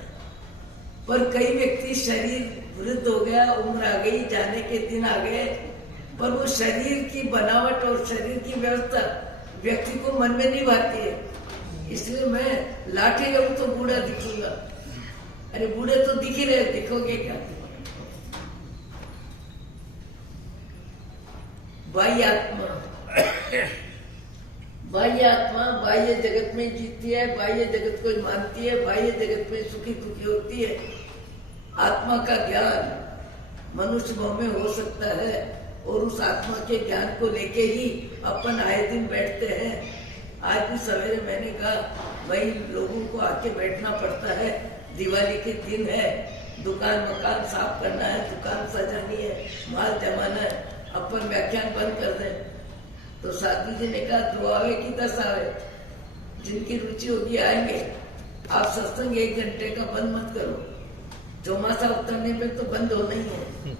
पर कई व्यक्ति शरीर वृद्ध हो गया, उम्र आ गई, जाने के दिन आ गए, पर वो शरीर की बनावट और शरीर की व्यवस्था व्यक्ति को मन में नहीं भाती है। इसलिए मैं लाठी लूं तो बूढ़ा दिखूंगा। अरे बूढ़े तो दिख ही रहे, दिखोगे क्या? बाह्य आत्मा, बाह्य आत्मा बाह्य जगत में जीती है, बाह्य जगत को मानती है, बाह्य जगत में सुखी दुखी होती है। आत्मा का ज्ञान मनुष्य भाव में हो सकता है, और उस आत्मा के ज्ञान को लेके ही अपन आए दिन बैठते हैं। आज भी सवेरे मैंने कहा भाई लोगों को आके बैठना पड़ता है, दिवाली के दिन है, दुकान मकान साफ करना है, दुकान सजानी है, माल जमाना है, अपन व्याख्यान बंद कर दें। तो साधु जी ने कहा 2 आवे कि 10 आवे, जिनकी रुचि होगी आएंगे। आप सत्संग 1 घंटे का बंद मत करो, चौमासा उतरने पे तो बंद होना ही है,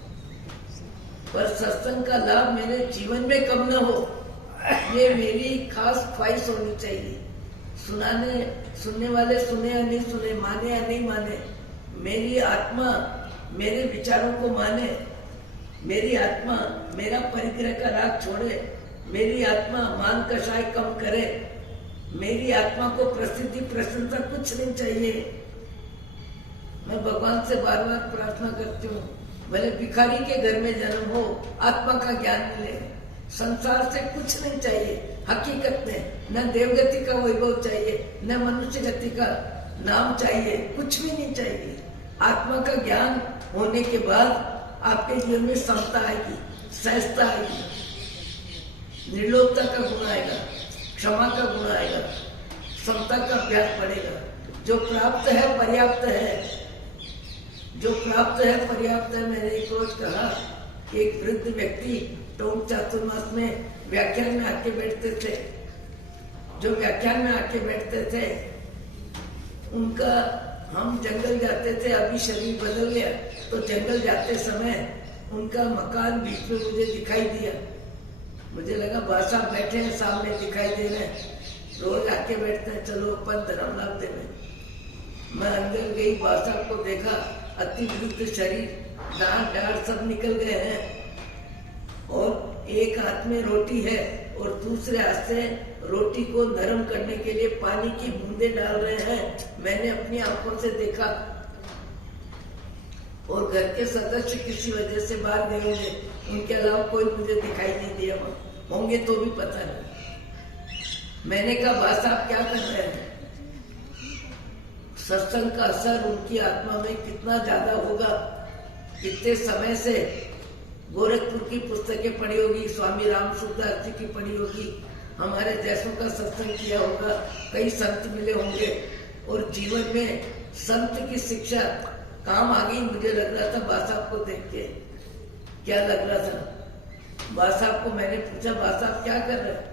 पर सत्संग का लाभ मेरे जीवन में कम न हो, ये मेरी खास ख्वाहिश होनी चाहिए। सुनने वाले सुने या नहीं सुने, माने या नहीं माने, मेरी आत्मा मेरे विचारों को माने, मेरी आत्मा मेरा परिग्रह का राग छोड़े, मेरी आत्मा मान कषाय कम करे, मेरी आत्मा को प्रसिद्धि प्रशंसा कुछ नहीं चाहिए। मैं भगवान से बार बार प्रार्थना करती हूँ, भले भिखारी के घर में जन्म हो, आत्मा का ज्ञान मिले। संसार से कुछ नहीं चाहिए, हकीकत में न देवगति का वैभव चाहिए, न मनुष्य गति का नाम चाहिए, कुछ भी नहीं चाहिए। आत्मा का ज्ञान होने के बाद आपके जीवन में समता आएगी, सहजता आएगी, निर्लोभता का गुण आएगा, क्षमा का गुण आएगा, समता का अभ्यास बढ़ेगा। जो प्राप्त है पर्याप्त है, जो प्राप्त है पर्याप्त है। मैंने एक रोज कहा कि एक वृद्ध व्यक्ति टोंक चातुर्मास में व्याख्यान में आके बैठते थे। जो व्याख्यान में आके बैठते थे उनका, हम जंगल जाते थे, अभी शरीर बदल गया, तो जंगल जाते समय उनका मकान बीच में मुझे दिखाई दिया। मुझे लगा बादशाह साहब बैठे हैं, सामने दिखाई दे रहे हैं, रोज आके बैठते हैं, चलो अपन धर्म लाभ देवे। मैं अंदर गई, बादशाह साहब को देखा, अति वृद्ध शरीर, दांत डांट सब निकल गए हैं, और एक हाथ में रोटी है और दूसरे हाथ से रोटी को नरम करने के लिए पानी की बूंदें डाल रहे हैं। मैंने अपनी आंखों से देखा, और घर के सदस्य किसी वजह से बाहर गए होंगे, उनके अलावा कोई मुझे दिखाई नहीं दिया, होंगे तो भी पता नहीं। मैंने कहा बादशाह साहब क्या कर रहे हैं? सत्संग का असर उनकी आत्मा में कितना ज्यादा होगा। कितने समय से गोरखपुर की पुस्तकें पढ़ी होगी, स्वामी राम सुखदास जी की पढ़ी होगी, हमारे जैसों का सत्संग किया होगा, कई संत मिले होंगे, और जीवन में संत की शिक्षा काम आ गई। मुझे लग रहा था बादशाह साहब को देख के, क्या लग रहा था? बादशाह साहब को मैंने पूछा, बादशाह साहब क्या कर रहे हैं?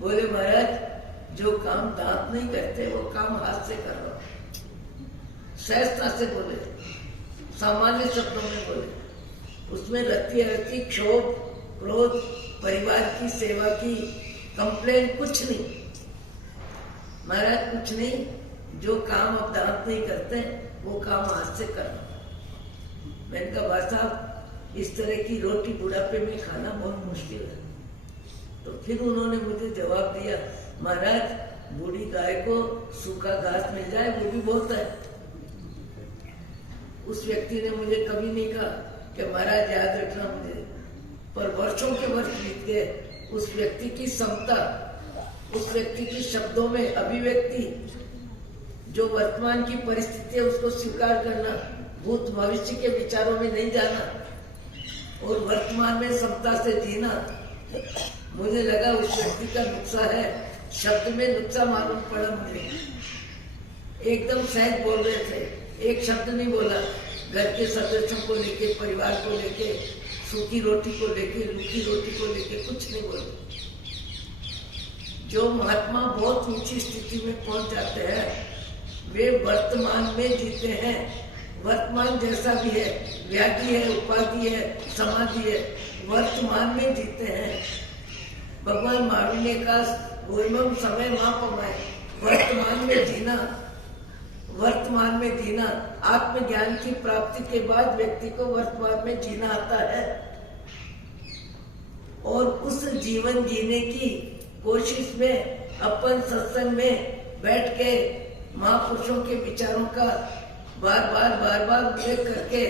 बोले महाराज जो काम दांत नहीं करते वो काम हाथ से कर रहा हूं। सहजता से बोले, सामान्य शब्दों में बोले, उसमें रति अरति, क्षोभ, क्रोध, परिवार की सेवा की कंप्लेन कुछ नहीं। महाराज कुछ नहीं, जो काम अब दांत नहीं करते वो काम हाथ से करना। मैंने कहा भाई साहब, इस तरह की रोटी बुढ़ापे में खाना बहुत मुश्किल है। तो फिर उन्होंने मुझे जवाब दिया, महाराज बूढ़ी गाय को सूखा घास मिल जाए वो भी बहुत है। उस व्यक्ति ने मुझे कभी नहीं कहा कि महाराज याद रखना मुझे, पर वर्षों के वर्ष बीत गए। उस व्यक्ति की क्षमता, उस व्यक्ति के शब्दों में अभिव्यक्ति, जो वर्तमान की परिस्थिति है उसको स्वीकार करना, भूत भविष्य के विचारों में नहीं जाना और वर्तमान में क्षमता से जीना। मुझे लगा उस व्यक्ति का नुक्सा है, शब्द में नुक्सा मालूम पड़ा मुझे। एकदम सहज बोल रहे थे, एक शब्द नहीं बोला। घर के सदस्यों को लेके, परिवार को लेके, सूखी रोटी को लेके, रूखी रोटी को लेके कुछ नहीं बोले। जो महात्मा बहुत ऊंची स्थिति में पहुंच जाते हैं वे वर्तमान में जीते हैं। वर्तमान जैसा भी है, व्याधि है, उपाधि है, समाधि है, वर्तमान में जीते हैं। भगवान महावीर ने कहा, वोइमम समय मां पमाए, वर्तमान में जीना, वर्तमान में जीना। आत्मज्ञान की प्राप्ति के बाद व्यक्ति को वर्तमान में जीना आता है और उस जीवन जीने की कोशिश में अपन सत्संग में बैठ के महापुरुषों के विचारों का बार बार उल्लेख करके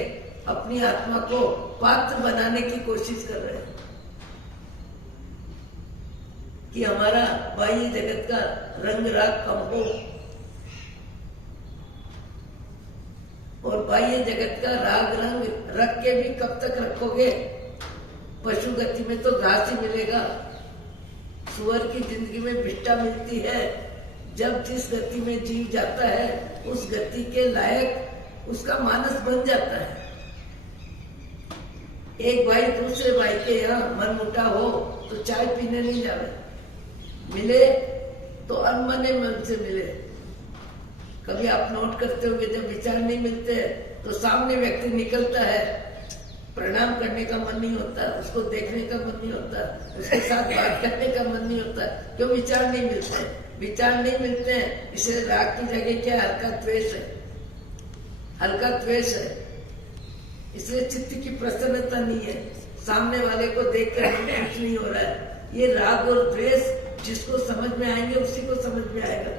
अपनी आत्मा को पात्र बनाने की कोशिश कर रहे हैं कि हमारा बाह्य जगत का रंग राग कम हो और बाह्य जगत का राग रंग रख के भी कब तक रखोगे? पशु गति में तो घास ही मिलेगा। सुअर की जिंदगी में भिट्टा मिलती है। जब जिस गति में जीव जाता है उस गति के लायक उसका मानस बन जाता है। एक भाई दूसरे भाई के यहाँ मनमुटा हो तो चाय पीने नहीं जावे, मिले तो अनमने मन से मिले। कभी आप नोट करते होंगे, जब विचार नहीं मिलते तो सामने व्यक्ति निकलता है, प्रणाम करने का मन नहीं होता, उसको देखने का मन नहीं होता, उसके साथ बात करने का मन नहीं होता। क्यों? विचार नहीं मिलते। विचार नहीं मिलते हैं, इसलिए राग की जगह क्या? हल्का द्वेष है, हल्का द्वेष है। इसलिए चित्त की प्रसन्नता नहीं है, सामने वाले को देखकर कुछ नहीं हो रहा है। ये राग और द्वेष जिसको समझ में आएंगे उसी को समझ में आएगा,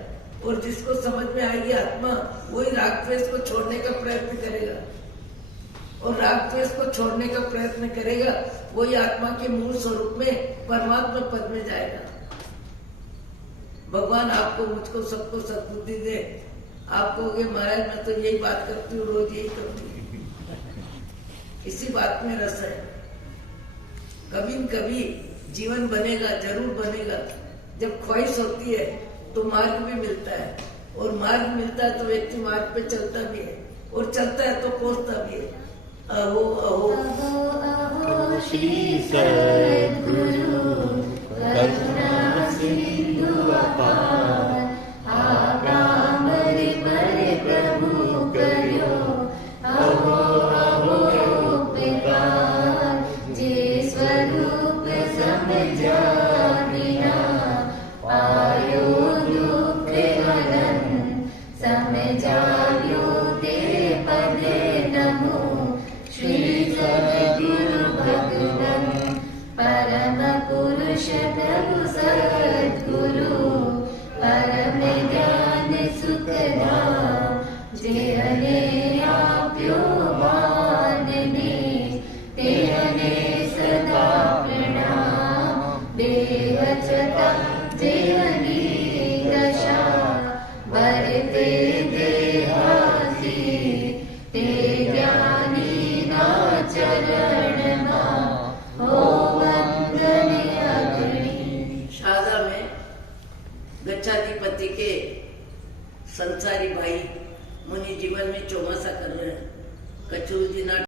और जिसको समझ में आएगी आत्मा वही राग द्वेष को छोड़ने का प्रयत्न करेगा, और राग द्वेष को छोड़ने का प्रयत्न करेगा वही आत्मा के मूल स्वरूप में परमात्मा पद में जाएगा। भगवान आपको, मुझको, सबको सद्बुद्धि दे। आप कहोगे महाराज मैं तो यही बात करती हूँ, रोज यही करती हूँ। इसी बात में रस है। कभी न कभी जीवन बनेगा, जरूर बनेगा। जब ख्वाहिश होती है तो मार्ग भी मिलता है, और मार्ग मिलता है तो व्यक्ति मार्ग पे चलता भी है, और चलता है तो पहुंचता भी है। अहो अहो अहो श्री सद्गुरु करुणा सिंधु अपार, आपा मरे परे प्रभु करियो अहो अहो उपकार। जे स्वरूप समझा बिना पायो दुख अनंत, समझायो ते पद नमो श्री सद्गुरु भगवान। परम पुरुष प्रभु सद्गुरु, परम ज्ञान सुखधाम। जेहने आप्यो मानने तेहने सदा प्रणाम। बेवचता जेहनी दशा बरते देहासी, ते ज्ञानी ना चरण हो वंदन अग्नि। शारदा में गच्छाधिपति के संसारी भाई मुनि जीवन में चौमासा कर रहे हैं। कचरू जी